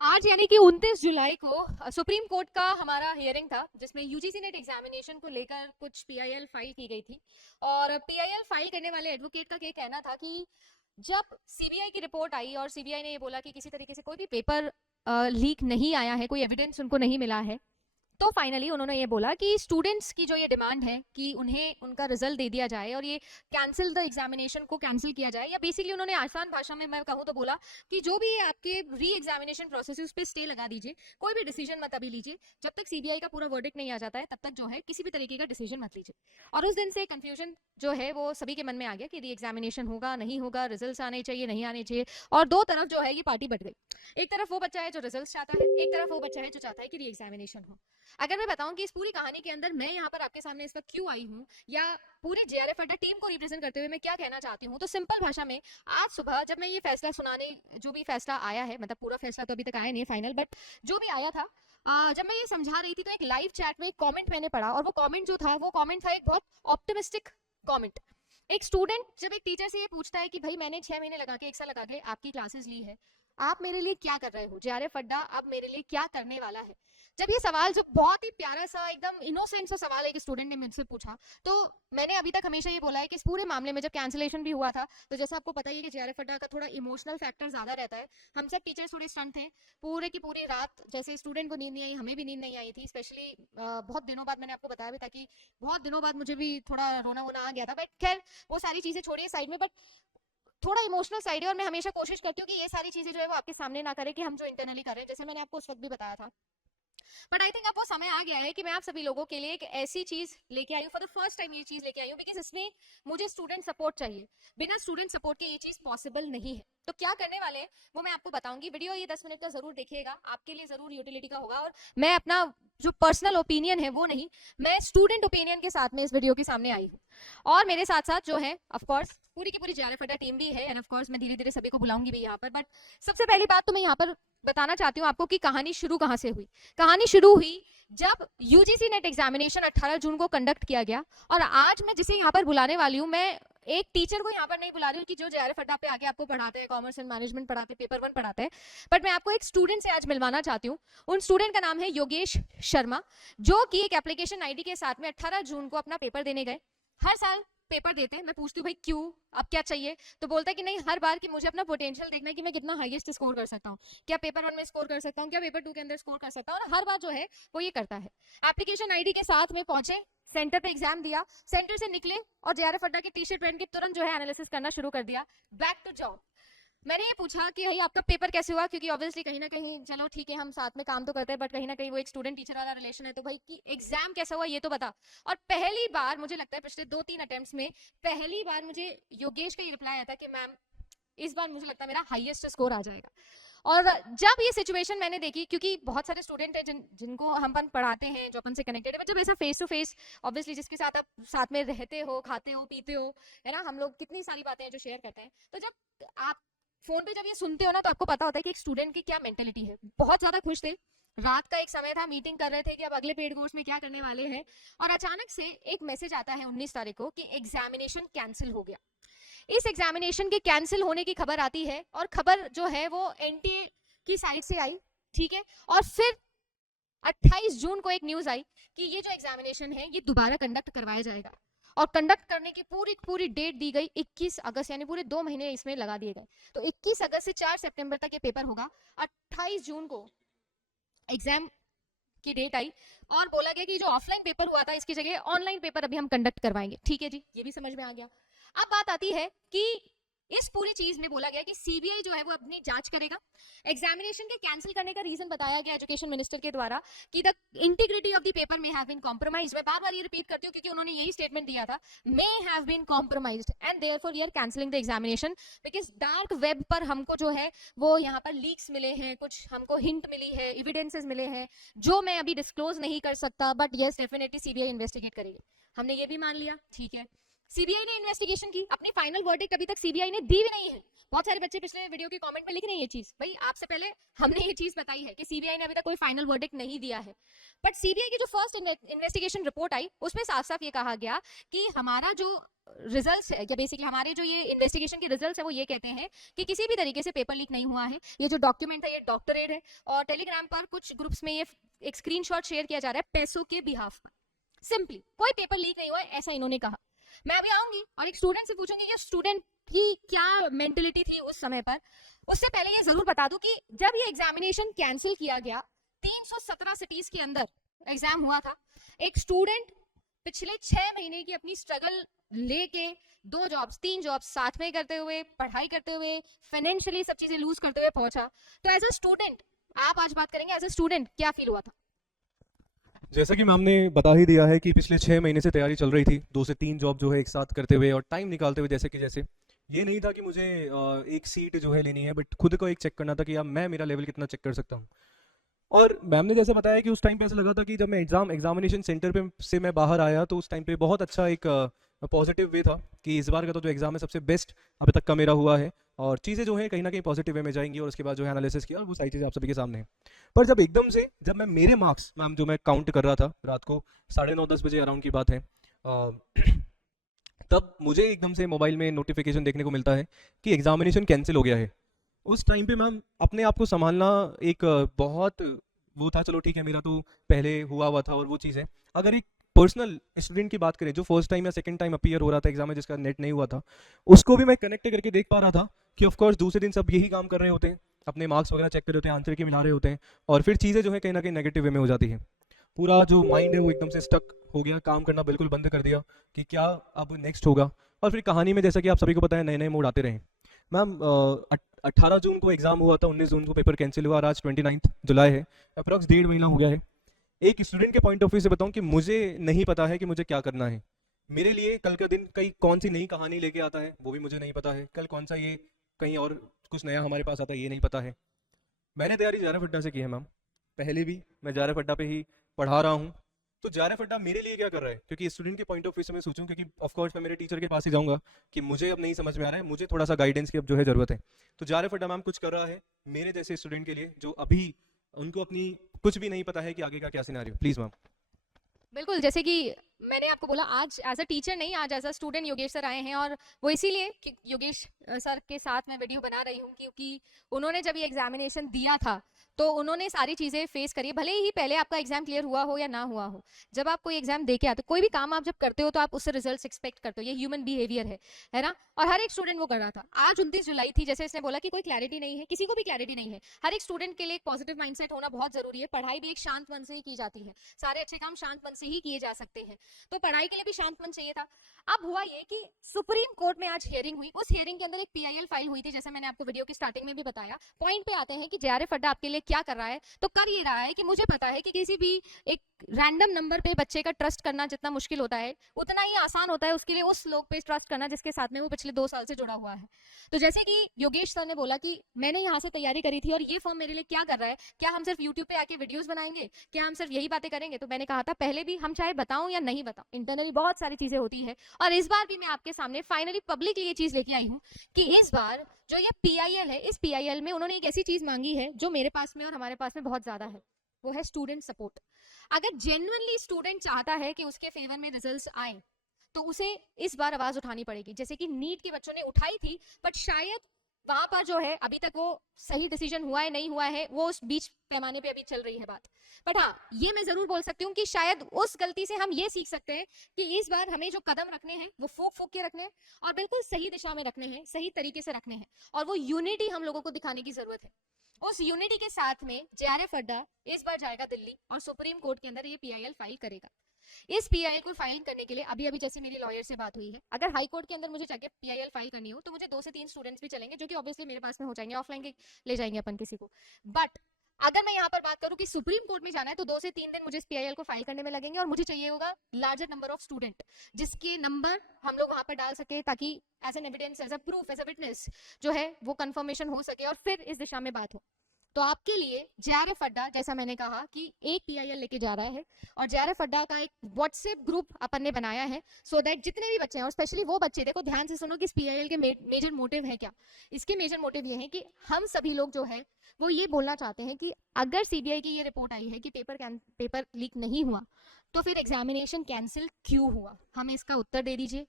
आज यानी कि 29 जुलाई को सुप्रीम कोर्ट का हमारा हियरिंग था, जिसमें यूजीसी नेट एग्जामिनेशन को लेकर कुछ पीआईएल फाइल की गई थी। और पीआईएल फाइल करने वाले एडवोकेट का ये कहना था कि जब सीबीआई की रिपोर्ट आई और सीबीआई ने ये बोला कि किसी तरीके से कोई भी पेपर लीक नहीं आया है, कोई एविडेंस उनको नहीं मिला है, तो फाइनली उन्होंने ये बोला कि स्टूडेंट्स की जो ये डिमांड है कि उन्हें उनका रिजल्ट दे दिया जाए और ये कैंसिल द एग्जामिनेशन को कैंसिल किया जाए, या बेसिकली उन्होंने आसान भाषा में मैं कहूँ तो बोला कि जो भी आपके री एग्जामिनेशन प्रोसेस है उस पर स्टे लगा दीजिए, कोई भी डिसीजन मत अभी लीजिए, जब तक सीबीआई का पूरा वर्डिक्ट नहीं आ जाता है तब तक जो है किसी भी तरीके का डिसीजन मत लीजिए। और उस दिन से कंफ्यूजन जो है वो सभी के मन में आ गया कि री एग्जामिनेशन होगा नहीं होगा, रिजल्ट आने चाहिए नहीं आने चाहिए। और दो तरफ जो है ये पार्टी बट गई। एक तरफ वो बच्चा है जो रिजल्ट चाहता है, एक तरफ वो बच्चा है जो चाहता है कि री एग्जामिनेशन हो। अगर मैं बताऊं कि इस पूरी कहानी के अंदर मैं यहाँ पर आपके सामने इस वक्त क्यों आई हूँ, या पूरी जेआरएफ अड्डा टीम को रिप्रेजेंट करते हुए मैं क्या कहना चाहती हूँ, तो सिंपल भाषा में आज सुबह जब मैं ये फैसला सुनाने, जो भी फैसला आया है, मतलब पूरा फैसला तो अभी तक आया नहीं है फाइनल, बट जो भी आया था, जब मैं ये समझा रही थी तो एक लाइव चैट में एक कमेंट मैंने पढ़ा, और वो कमेंट जो था वो कमेंट था एक बहुत ऑप्टिमिस्टिक कमेंट। एक स्टूडेंट जब एक टीचर से ये पूछता है कि भाई मैंने 6 महीने लगा के 1 साल लगा के आपकी क्लासेस ली है, आप मेरे लिए क्या कर रहे हो, जेआरएफ अड्डा अब मेरे लिए क्या करने वाला है। जब ये सवाल, जो बहुत ही प्यारा सा एकदम इनोसेंट सा सवाल एक स्टूडेंट ने मुझसे पूछा, तो मैंने अभी तक हमेशा ये बोला है कि इस पूरे मामले में जब कैंसिलेशन भी हुआ था, तो जैसा आपको पता ही है कि जेआरएफ अड्डा का थोड़ा इमोशनल फैक्टर ज्यादा रहता है। हम सब टीचर्स थोड़े स्टंट थे, पूरे की पूरी रात, जैसे स्टूडेंट को नींद नहीं आई हमें भी नींद नहीं आई थी, स्पेशली बहुत दिनों बाद, मैंने आपको बताया भी था कि बहुत दिनों बाद मुझे भी थोड़ा रोना वोना आ गया था, बट खैर वो सारी चीजें छोड़िए साइड में, बट थोड़ा इमोशनल साइड है और मैं हमेशा कोशिश करती हूँ कि ये सारी चीजें जो है वो आपके सामने ना करें, कि हम जो इंटरनली कर रहे हैं, जैसे मैंने आपको उस वक्त भी बताया था। बट आई थिंक अब वो समय आ गया है कि मैं आप सभी लोगों के लिए एक ऐसी चीज लेके आई हूँ, फॉर द फर्स्ट टाइम ये चीज लेके आई हूँ, बिकॉज इसमें मुझे स्टूडेंट सपोर्ट चाहिए। बिना स्टूडेंट सपोर्ट के ये चीज पॉसिबल नहीं है। तो क्या करने वाले हैं वो मैं आपको बताऊंगी। वीडियो ये 10 मिनट का जरूर देखिएगा, आपके लिए जरूर यूटिलिटी का होगा, और मैं अपना जो पर्सनल ओपिनियन है वो नहीं, मैं स्टूडेंट ओपिनियन के साथ में इस वीडियो के सामने आई हूँ। और मेरे साथ साथ जो है ऑफ कोर्स पूरी की पूरी जेआरएफ अड्डा टीम भी है, एंड ऑफ कोर्स मैं धीरे धीरे सभी को बुलाऊंगी भी यहाँ पर। बट सबसे पहली बात तो मैं यहाँ पर बताना चाहती हूँ आपको कि कहानी शुरू कहाँ से हुई। कहानी शुरू हुई जब यूजीसी नेट एग्जामिनेशन 18 जून को कंडक्ट किया गया। और आज मैं जिसे यहाँ पर बुलाने वाली हूँ, मैं एक टीचर को यहाँ पर नहीं बुला रही हूँ कि जो जेआरएफ अड्डा पे आगे आपको पढ़ाते हैं, कॉमर्स एंड मैनेजमेंट पढ़ाते हैं, पेपर 1 पढ़ाते हैं, बट मैं आपको एक स्टूडेंट से आज मिलवाना चाहती हूँ। उन स्टूडेंट का नाम है योगेश शर्मा, जो कि एक एप्लीकेशन आईडी के साथ में 18 जून को अपना पेपर देने गए। हर साल पेपर देते हैं, मैं पूछती हूँ भाई क्यों, अब क्या चाहिए, तो बोलता है कि नहीं, हर बार कि मुझे अपना पोटेंशियल देखना है कि मैं कितना हाईएस्ट स्कोर कर सकता हूँ, क्या पेपर 1 में स्कोर कर सकता हूँ, क्या पेपर 2 के अंदर स्कोर कर सकता हूँ, और हर बार जो है वो ये करता है। एप्लीकेशन आईडी के साथ में पहुंचे, सेंटर पे एग्जाम दिया, सेंटर से निकले और जेआरएफ अड्डा की टी शर्ट पहन के तुरंत जो है एनालिसिस करना शुरू कर दिया। Back to job. मैंने ये पूछा कि भाई आपका पेपर कैसे हुआ, क्योंकि ऑब्वियसली कहीं ना कहीं, चलो ठीक है हम साथ में काम तो करते हैं, बट कहीं ना कहीं वो एक स्टूडेंट टीचर वाला रिलेशन है, तो भाई कि एग्जाम कैसा हुआ ये तो बता। और पहली बार मुझे लगता है पिछले 2-3 अटेम्प्ट्स में पहली बार मुझे योगेश का ये रिप्लाई आया था कि मैम इस बार मुझे लगता है मेरा हाईएस्ट स्कोर आ जाएगा। और जब ये सिचुएशन मैंने देखी, क्योंकि बहुत सारे स्टूडेंट हैं जिनको हम अपन पढ़ाते हैं, जो अपन से कनेक्टेड है, जब ऐसा फेस टू फेस, ऑब्वियसली जिसके साथ आप साथ में रहते हो, खाते हो, पीते हो, है ना, हम लोग कितनी सारी बातें हैं जो शेयर करते हैं, तो जब आप फोन पे जब ये सुनते हो ना, तो आपको पता होता है कि एक स्टूडेंट की क्या मेंटेलिटी है। बहुत ज्यादा खुश थे, रात का एक समय था, मीटिंग कर रहे थे कि अब अगले पेड कोर्स में क्या करने वाले हैं, और अचानक से एक मैसेज आता है 19 तारीख को कि एग्जामिनेशन कैंसिल हो गया। इस एग्जामिनेशन के कैंसिल होने की खबर आती है, और खबर जो है वो एनटीए की साइड से आई, ठीक है। और फिर 28 जून को एक न्यूज आई कि ये जो एग्जामिनेशन है ये दोबारा कंडक्ट करवाया जाएगा, और कंडक्ट करने की पूरी पूरी डेट दी गई 21 अगस्त, यानी पूरे 2 महीने इसमें लगा दिए गए। तो 21 अगस्त से 4 सितंबर तक ये पेपर होगा। 28 जून को एग्जाम की डेट आई, और बोला गया कि जो ऑफलाइन पेपर हुआ था इसकी जगह ऑनलाइन पेपर अभी हम कंडक्ट करवाएंगे। ठीक है जी, ये भी समझ में आ गया। अब बात आती है कि इस पूरी चीज में बोला गया कि सीबीआई जो है वो अपनी जांच करेगा। एग्जामिनेशन के कैंसिल करने का रीजन बताया गया एजुकेशन मिनिस्टर के द्वारा कि the integrity of the paper में हैव बीन कॉम्प्रोमाइज्ड। मैं बार बार ये रिपीट करती हूँ क्योंकि उन्होंने यही स्टेटमेंट दिया था, may have been compromised and therefore we are cancelling the examination, because dark web पर हमको जो है वो यहाँ पर लीक्स मिले हैं, कुछ हमको हिंट मिली है, एविडेंसेस मिले हैं, जो मैं अभी डिस्क्लोज नहीं कर सकता, but yes definitely CBI investigate करेगी। हमने ये भी मान लिया, ठीक है। सीबीआई ने इन्वेस्टिगेशन की, अपनी फाइनल वर्डिक्ट अभी तक सीबीआई ने दी भी नहीं है। बहुत सारे बच्चे पिछले वीडियो के कमेंट में लिख रहे हैं ये चीज, भाई आपसे पहले हमने ये चीज बताई है कि सीबीआई ने अभी तक कोई फाइनल वर्डिक्ट नहीं दिया है। बट सीबीआई की जो फर्स्ट इन्वेस्टिगेशन रिपोर्ट आई उसमें साफ साफ ये कहा गया कि हमारा जो रिजल्ट्स है, या बेसिकली हमारे जो ये इन्वेस्टिगेशन के रिजल्ट्स है वो ये कहते हैं कि किसी भी तरीके से पेपर लीक नहीं हुआ है। ये जो डॉक्यूमेंट है ये डॉक्टरेट है, और टेलीग्राम पर कुछ ग्रुप्स में ये एक स्क्रीनशॉट शेयर किया जा रहा है पैसों के बिहाफ पर। सिंपली कोई पेपर लीक नहीं हुआ है, ऐसा इन्होंने कहा। मैं अभी आऊंगी और एक स्टूडेंट से पूछूंगी कि स्टूडेंट की क्या मेंटेलिटी थी उस समय पर। उससे पहले ये जरूर बता दूं कि जब ये एग्जामिनेशन कैंसिल किया गया, 317 सिटीज के अंदर एग्जाम हुआ था। एक स्टूडेंट पिछले 6 महीने की अपनी स्ट्रगल लेके 2 जॉब्स 3 जॉब्स साथ में करते हुए, पढ़ाई करते हुए, फाइनेंशियली सब चीजें लूज करते हुए पहुंचा। तो एज अ स्टूडेंट आप आज बात करेंगे, एज अ स्टूडेंट क्या फील हुआ था? जैसा कि मैम ने बता ही दिया है कि पिछले 6 महीने से तैयारी चल रही थी, 2 से 3 जॉब जो है एक साथ करते हुए और टाइम निकालते हुए। जैसे ये नहीं था कि मुझे एक सीट जो है लेनी है, बट खुद को एक चेक करना था कि यार मैं मेरा लेवल कितना चेक कर सकता हूँ। और मैम ने जैसे बताया कि उस टाइम पे ऐसा लगा था कि जब मैं एग्जामिनेशन सेंटर पे से मैं बाहर आया तो उस टाइम पे बहुत अच्छा एक पॉजिटिव वे था कि इस बार का तो जो एग्जाम है सबसे बेस्ट अभी तक का मेरा हुआ है, और चीज़ें जो है कहीं ना कहीं पॉजिटिव वे में जाएंगी, और उसके बाद जो है एनालिसिस किया और वो सारी चीज़ें आप सभी के सामने है। पर जब एकदम से जब मैं मेरे मार्क्स मैम जो मैं काउंट कर रहा था रात को 9:30-10 बजे अराउंड की बात है, तब मुझे एकदम से मोबाइल में नोटिफिकेशन देखने को मिलता है कि एग्जामिनेशन कैंसिल हो गया है। उस टाइम पे मैम अपने आप को संभालना एक बहुत वो था। चलो ठीक है, मेरा तो पहले हुआ था और वो चीज़ है। अगर एक पर्सनल स्टूडेंट की बात करें जो फर्स्ट टाइम या सेकंड टाइम अपीयर हो रहा था एग्जाम में, जिसका नेट नहीं हुआ था, उसको भी मैं कनेक्ट करके देख पा रहा था कि ऑफकोर्स दूसरे दिन सब यही काम कर रहे होते हैं, अपने मार्क्स वगैरह चेक कर रहे होते हैं, आंसर की मिला रहे होते हैं, और फिर चीज़ें जो है कहीं ना कहीं नेगेटिव वे में हो जाती है। पूरा जो माइंड है वो एकदम से स्टक हो गया, काम करना बिल्कुल बंद कर दिया कि क्या अब नेक्स्ट होगा। और फिर कहानी में जैसा कि आप सभी को पता है नए नए मोड आते रहे। मैम 18 जून को एग्जाम हुआ था, 19 जून को पेपर कैंसिल हुआ, और आज 29 जुलाई है, अप्रॉक्स 1.5 महीना हो गया है। एक स्टूडेंट के पॉइंट ऑफ व्यू से बताऊं कि मुझे नहीं पता है कि मुझे क्या करना है। मेरे लिए कल का दिन कहीं कौन सी नई कहानी लेके आता है वो भी मुझे नहीं पता है। कल कौन सा ये कहीं और कुछ नया हमारे पास आता है ये नहीं पता है। मैंने तैयारी जारफ अड्डा से की है मैम, पहले भी मैं जारफ अड्डा पे ही पढ़ा रहा हूँ। तो जारफ अड्डा मेरे लिए क्या कर रहा है, क्योंकि स्टूडेंट के पॉइंट ऑफ व्यू से मैं सोचूं, क्योंकि ऑफ कोर्स मैं मेरे टीचर के पास ही जाऊंगा कि मुझे अब नहीं समझ में आ रहा है, मुझे थोड़ा सा गाइडेंस की अब जो है ज़रूरत है। तो जारफ अड्डा मैम कुछ कर रहा है मेरे जैसे स्टूडेंट के लिए जो अभी उनको अपनी कुछ भी नहीं पता है कि आगे का क्या सिनेरियो। Please ma'am. बिल्कुल, जैसे कि मैंने आपको बोला, आज एज अ टीचर नहीं, आज as a student Yogesh sir आए हैं, और वो इसीलिए कि योगेश सर के साथ मैं वीडियो बना रही हूँ क्योंकि उन्होंने जब ये एग्जामिनेशन दिया था तो उन्होंने सारी चीज़ें फेस करी। भले ही पहले आपका एग्जाम क्लियर हुआ हो या ना हुआ हो, जब आप कोई एग्जाम दे के आते, कोई भी काम आप जब करते हो तो आप उससे रिजल्ट्स एक्सपेक्ट करते हो, ये ह्यूमन बिहेवियर है ना। और हर एक स्टूडेंट वो कर रहा था। आज 29 जुलाई थी, जैसे इसने बोला कि कोई क्लैरिटी नहीं है, किसी को भी क्लैरिटी नहीं है। हर एक स्टूडेंट के लिए एक पॉजिटिव माइंडसेट होना बहुत जरूरी है। पढ़ाई भी एक शांत मन से ही की जाती है, सारे अच्छे काम शांत मन से ही किए जा सकते हैं, तो पढ़ाई के लिए भी शांत मन चाहिए था। अब हुआ ये कि सुप्रीम कोर्ट में आज हियरिंग हुई। उस हियरिंग के अंदर एक पीआईएल फाइल हुई थी, जैसे मैंने आपको वीडियो की स्टार्टिंग में भी बताया। पॉइंट पे आते हैं कि जेआरएफ अड्डा आपके लिए क्या कर रहा है। तो कर ये रहा है कि मुझे पता है कि किसी भी एक रैंडम नंबर पे बच्चे का ट्रस्ट करना जितना मुश्किल होता है, उतना ही आसान होता है उसके लिए उस लोग पे ट्रस्ट करना जिसके साथ में वो पिछले 2 साल से जुड़ा हुआ है। तो जैसे कि योगेश सर ने बोला कि मैंने यहाँ से तैयारी करी थी और ये फॉर्म मेरे लिए क्या कर रहा है, क्या हम सिर्फ यूट्यूब पे आके वीडियोस बनाएंगे, क्या हम सिर्फ यही बातें करेंगे? तो मैंने कहा था पहले भी, हम चाहे बताऊं या नहीं बताऊं, इंटरनली बहुत सारी चीजें होती है, और इस बार भी मैं आपके सामने फाइनली पब्लिकली ये चीज लेके आई हूँ कि इस बार जो ये पीआईएल है, इस पीआईएल में उन्होंने एक ऐसी चीज मांगी है जो मेरे पास में और हमारे पास में बहुत ज्यादा है, वो है स्टूडेंट सपोर्ट। अगर जेन्युइनली स्टूडेंट चाहता है कि उसके फेवर में रिजल्ट्स आए तो उसे इस बार आवाज उठानी पड़ेगी। जैसे कि नीट के बच्चों ने उठाई थी, बट शायद वहां पर जो है अभी तक वो सही डिसीजन हुआ है नहीं हुआ है, वो उस बीच पैमाने पे अभी चल रही है बात। बट हाँ, ये मैं जरूर बोल सकती हूँ कि शायद उस गलती से हम ये सीख सकते हैं कि इस बार हमें जो कदम रखने हैं वो फूक फूक के रखने हैं, और बिल्कुल सही दिशा में रखने हैं, सही तरीके से रखने हैं, और वो यूनिटी हम लोगों को दिखाने की जरूरत है। उस यूनिटी के साथ में जेआरएफ अड्डा इस बार जाएगा दिल्ली और सुप्रीम कोर्ट के अंदर ये पीआईएल फाइल करेगा। इस पीआईएल को फाइल करने के लिए अभी अभी जैसे मेरी लॉयर से बात हुई है, अगर हाई कोर्ट के अंदर मुझे जाके पीआईएल फाइल करनी हो तो मुझे 2 से 3 स्टूडेंट्स भी चलेंगे, जो कि ऑब्वियसली मेरे पास में हो जाएंगे, ऑफलाइन के ले जाएंगे अपन किसी को। बट अगर मैं यहाँ पर बात करूँ कि सुप्रीम कोर्ट में जाना है तो 2 से 3 दिन मुझे इस पीआईएल को फाइल करने में लगेंगे, और मुझे चाहिए होगा लार्जर नंबर ऑफ स्टूडेंट जिसके नंबर हम लोग वहां पर डाल सके, ताकि as an evidence, as a proof, as a witness जो है वो कंफर्मेशन हो सके और फिर इस दिशा में बात हो। तो आपके लिए जेआरएफ अड्डा, जैसा मैंने कहा कि एक पीआईएल लेके जा रहा है और जेआरएफ अड्डा का एक व्हाट्सएप ग्रुप अपन ने बनाया है सो दैट जितने भी बच्चे हैं, और स्पेशली वो बच्चे, देखो ध्यान से सुनो कि इस पीआईएल के मेजर मोटिव है क्या। इसके मेजर मोटिव ये है कि हम सभी लोग जो है वो ये बोलना चाहते हैं कि अगर सीबीआई की ये रिपोर्ट आई है कि पेपर लीक नहीं हुआ तो फिर एग्जामिनेशन कैंसिल क्यों हुआ, हमें इसका उत्तर दे दीजिए।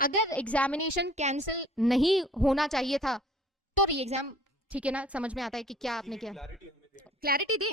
अगर एग्जामिनेशन कैंसिल नहीं होना चाहिए था तो री एग्जाम, ठीक है ना, समझ में आता है कि क्या आपने किया, क्लैरिटी दे।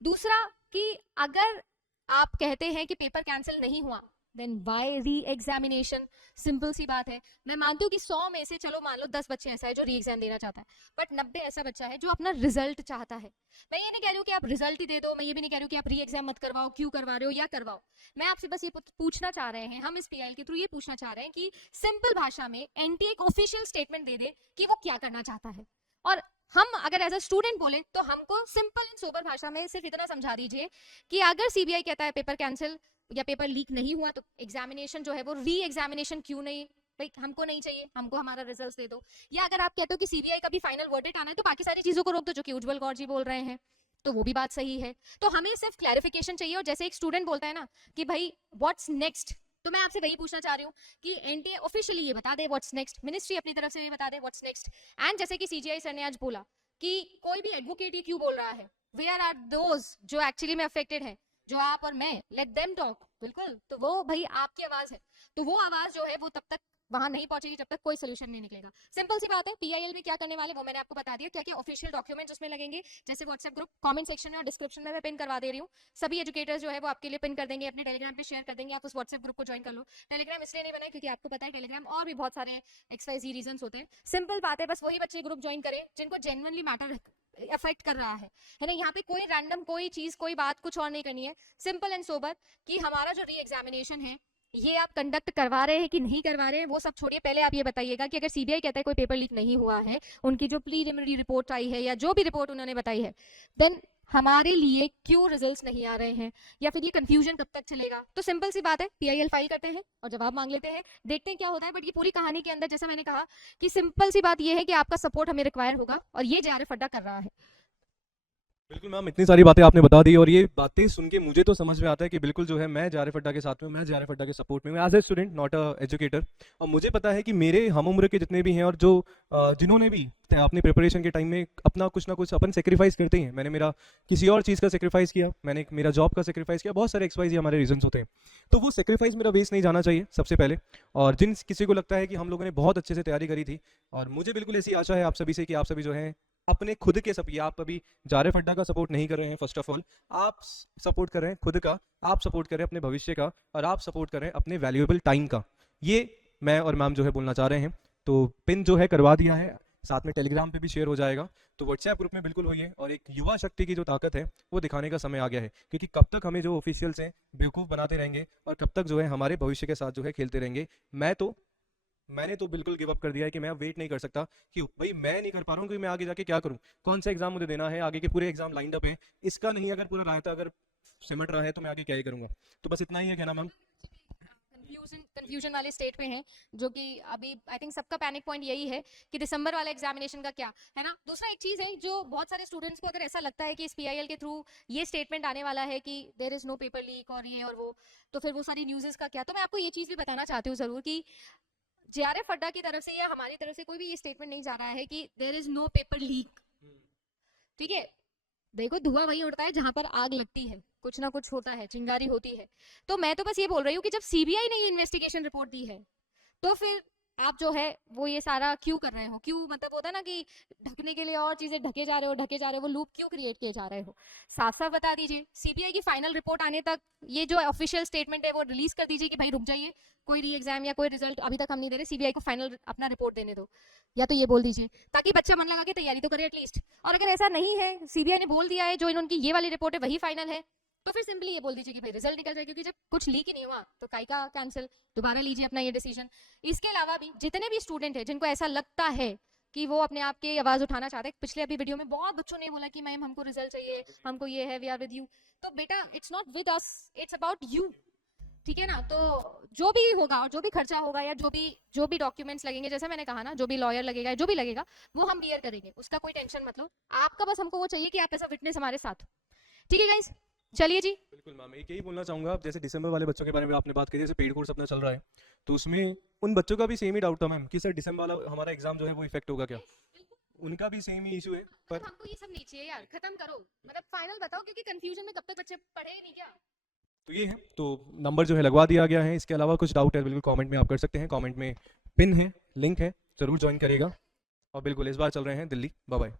दूसरा कि अगर आप कहते हैं कि पेपर कैंसिल नहीं हुआ then why re examination, simple सी बात है। मैं मानती हूँ कि 100 में से चलो मान लो 10 बच्चे ऐसा है जो री एग्जाम देना चाहता है, बट 90 ऐसा बच्चा है जो अपना रिजल्ट चाहता है। मैं ये नहीं कह रही हूँ कि आप रिजल्ट ही दे दो, मैं ये भी नहीं कह रही हूँ कि आप री एग्जाम मत करवाओ, क्यों करवा रहे हो या करवाओ। मैं आपसे बस ये पूछना चाह रहे हैं, हम इस पीआईएल के थ्रू ये पूछना चाह रहे हैं कि सिंपल भाषा में एनटीए एक ऑफिशियल स्टेटमेंट दे दे कि वो क्या करना चाहता है, और हम अगर एज अ स्टूडेंट बोले तो हमको सिंपल एंड सोबर भाषा में सिर्फ इतना समझा दीजिए कि अगर सीबीआई कहता है पेपर कैंसिल या पेपर लीक नहीं हुआ तो एग्जामिनेशन जो है वो री एग्जामिनेशन क्यों नहीं, भाई हमको नहीं चाहिए, हमको हमारा रिजल्ट दे दो। या अगर आप कहते हो कि सीबीआई का भी फाइनल वर्डिक्ट आना है तो बाकी सारी चीजों को रोक दो जो कि उज्जवल गौर जी बोल रहे हैं, तो वो भी बात सही है। तो हमें सिर्फ क्लैरिफिकेशन चाहिए, और जैसे एक स्टूडेंट बोलता है ना कि भाई व्हाट्स नेक्स्ट, तो मैं आपसे वही पूछना चाह रही हूँ कि एनटीए ऑफिशियली ये बता दे व्हाट्स नेक्स्ट, मिनिस्ट्री अपनी तरफ से ये बता दे व्हाट्स नेक्स्ट। एंड जैसे कि सीजीआई सर ने आज बोला कि कोई भी एडवोकेट ये क्यों बोल रहा है, वेयर आर दोज जो एक्चुअली में अफेक्टेड है, जो आप और मैं, लेट देम टॉक। बिल्कुल, तो वो भाई आपकी आवाज है, तो वो आवाज जो है वो तब तक वहां नहीं पहुंचेगी जब तक कोई सोल्यूशन नहीं निकलेगा। सिंपल सी बात है, पीआईएल में क्या करने वाले वो मैंने आपको बता दिया, क्या क्या ऑफिशियल डॉक्यूमेंट्स उसमें लगेंगे, जैसे व्हाट्सएप ग्रुप कमेंट सेक्शन में और डिस्क्रिप्शन में मैं पिन करवा दे रही हूँ। सभी एजुकेटर्स जो है वो आपके लिए पिन कर देंगे, अपने टेलीग्राम पे शेयर कर देंगे, आप उस व्हाट्सएप ग्रुप को ज्वाइन कर लो। टेलीग्राम इसलिए नहीं बनाए क्योंकि आपको पता है टेलीग्राम और भी बहुत सारे XYZ रीजंस होते हैं। सिंपल बात है, बस वही बच्चे ग्रुप ज्वाइन करें जिनको जेन्युइनली मैटर अफेक्ट कर रहा है ना। यहाँ पे कोई रैंडम कोई चीज कोई बात कुछ और नहीं करनी है, सिंपल एंड सोबर कि हमारा जो री एग्जामिनेशन है ये आप कंडक्ट करवा रहे हैं कि नहीं करवा रहे हैं वो सब छोड़िए। पहले आप ये बताइएगा कि अगर सीबीआई कहता है कोई पेपर लीक नहीं हुआ है, उनकी जो प्रीलिमिनरी रिपोर्ट आई है या जो भी रिपोर्ट उन्होंने बताई है, देन हमारे लिए क्यों रिजल्ट्स नहीं आ रहे हैं, या फिर ये कंफ्यूजन कब तक चलेगा। तो सिंपल सी बात है, पीआईएल फाइल करते हैं और जवाब मांग लेते हैं, देखते हैं क्या होता है। बट ये पूरी कहानी के अंदर जैसा मैंने कहा कि सिंपल सी बात ये है कि आपका सपोर्ट हमें रिक्वायर होगा, और ये जेआरएफ अड्डा कर रहा है। बिल्कुल मैम, इतनी सारी बातें आपने बता दी और ये बातें सुन के मुझे तो समझ में आता है कि बिल्कुल जो है मैं जेआरएफ अड्डा के साथ में, मैं जेआरएफ अड्डा के सपोर्ट में हूँ as a student, not a educator. और मुझे पता है कि मेरे हम उम्र के जितने भी हैं और जो जिन्होंने भी अपनी प्रिपरेशन के टाइम में अपना कुछ ना कुछ अपन सेक्रीफाइस करते हैं, मैंने मेरा किसी और चीज़ का सेक्रीफाइस किया, मैंने मेरा जॉब का सेक्रीफाइस किया, बहुत सारे XYZ हमारे रीजंस होते हैं, तो वो सेक्रीफाइस मेरा वेस्ट नहीं जाना चाहिए सबसे पहले। और जिन किसी को लगता है कि हम लोगों ने बहुत अच्छे से तैयारी करी थी, और मुझे बिल्कुल ऐसी आशा है आप सभी से कि आप सभी जो हैं अपने खुद के सब, आप अभी जेआरएफ अड्डा का सपोर्ट नहीं कर रहे हैं, फर्स्ट ऑफ ऑल आप सपोर्ट कर रहे हैं खुद का, आप सपोर्ट कर रहे हैं अपने भविष्य का, और आप सपोर्ट कर रहे हैं अपने वैल्यूएबल टाइम का। ये मैं और मैम जो है बोलना चाह रहे हैं। तो पिन जो है करवा दिया है, साथ में टेलीग्राम पे भी शेयर हो जाएगा, तो व्हाट्सएप ग्रुप में बिल्कुल होइए। और एक युवा शक्ति की जो ताकत है वो दिखाने का समय आ गया है, क्योंकि कब तक हमें जो ऑफिशियल्स हैं बेवकूफ़ बनाते रहेंगे और कब तक जो है हमारे भविष्य के साथ जो है खेलते रहेंगे। मैंने तो बिल्कुल गिव अप कर दिया है कि मैं वेट नहीं कर सकता कि भाई मैं नहीं कर पा रहा हूँ कि मैं आगे जाके क्या करूँ, कौन सा एग्जाम मुझे देना है, आगे के पूरे एग्जाम लाइंड अप है, इसका नहीं अगर पूरा रायता अगर सिमट रहा है तो मैं आगे क्या ही करूँगा। तो बस इतना ही है, क्या ना मैम? कंफ्यूजन वाले स्टेट पे हैं, जो कि अभी आई थिंक सबका पैनिक पॉइंट यही है कि दिसंबर वाला एग्जामिनेशन का क्या है ना। दूसरा एक चीज है जो बहुत सारे स्टूडेंट्स को अगर ऐसा लगता है कि इस पीआईएल के थ्रू ये स्टेटमेंट आने वाला है कि there is no paper leak और ये और वो, तो फिर वो सारी न्यूज़ेस का क्या। तो मैं आपको ये चीज भी बताना चाहती हूँ जरूर कि जेआरएफ अड्डा की तरफ से या हमारी तरफ से कोई भी ये स्टेटमेंट नहीं जा रहा है कि there is no paper leak. ठीक है, देखो धुआं वहीं उड़ता है जहां पर आग लगती है, कुछ ना कुछ होता है, चिंगारी होती है। तो मैं तो बस ये बोल रही हूँ कि जब सीबीआई ने ये इन्वेस्टिगेशन रिपोर्ट दी है तो फिर आप जो है वो ये सारा क्यों कर रहे हो, क्यों मतलब होता है ना कि ढकने के लिए और चीजें ढके जा रहे हो, वो लूप क्यों क्रिएट किए जा रहे हो। साफ साफ बता दीजिए, सीबीआई की फाइनल रिपोर्ट आने तक ये जो ऑफिशियल स्टेटमेंट है वो रिलीज कर दीजिए कि भाई रुक जाइए, कोई री एग्जाम या कोई रिजल्ट अभी तक हम नहीं दे रहे, सीबीआई को फाइनल अपना रिपोर्ट देने दो, या तो ये बोल दीजिए ताकि बच्चा मन लगा के तैयारी तो करे एटलीस्ट। और अगर ऐसा नहीं है, सीबीआई ने बोल दिया है जो इनकी ये वाली रिपोर्ट है वही फाइनल है, तो फिर सिंपली ये बोल दीजिए कि भाई रिजल्ट निकल जाए, क्योंकि जब कुछ लीक ही नहीं हुआ तो काई का कैंसिल, दोबारा लीजिए अपना ये डिसीजन। इसके अलावा भी जितने भी स्टूडेंट है जिनको ऐसा लगता है कि वो अपने आप की आवाज उठाना चाहते हैं, पिछले अभी वीडियो में बहुत बच्चों ने बोला कि मैम हमको रिजल्ट चाहिए, हमको ये है, वी आर विद यू। तो बेटा it's not with us, it's about you. ठीक है ना। तो जो भी होगा और जो भी खर्चा होगा या जो भी डॉक्यूमेंट्स लगेंगे, जैसे मैंने कहा ना, जो भी लॉयर लगेगा या जो भी लगेगा वो हम बियर करेंगे, उसका कोई टेंशन मत लो। आपका बस हमको वो चाहिए कि आप एज अ विटनेस हमारे साथ हो। ठीक है गाइस, चलिए जी। बिल्कुल मैम, एक यही बोलना चाहूँगा, अब जैसे दिसंबर वाले बच्चों के बारे में आपने बात की, जैसे पेड कोर्स अपना चल रहा है, तो उसमें उन बच्चों का भी सेम ही डाउट था मैम कि सर दिसंबर वाला हमारा एग्जाम जो है वो इफेक्ट होगा क्या? उनका भी सेम ही इशू है। मतलब पर हमको ये सब नहीं चाहिए यार, खत्म करो, मतलब फाइनल बताओ, क्योंकि कंफ्यूजन में कब तक बच्चे पढ़े ही नहीं क्या। तो ये है, तो नंबर जो है लगवा दिया गया है। इसके अलावा कुछ डाउट है बिल्कुल कमेंट में आप कर सकते हैं, कमेंट में पिन है, लिंक है, ज़रूर ज्वाइन करिएगा। और बिल्कुल इस बार चल रहे हैं दिल्ली। Bye bye.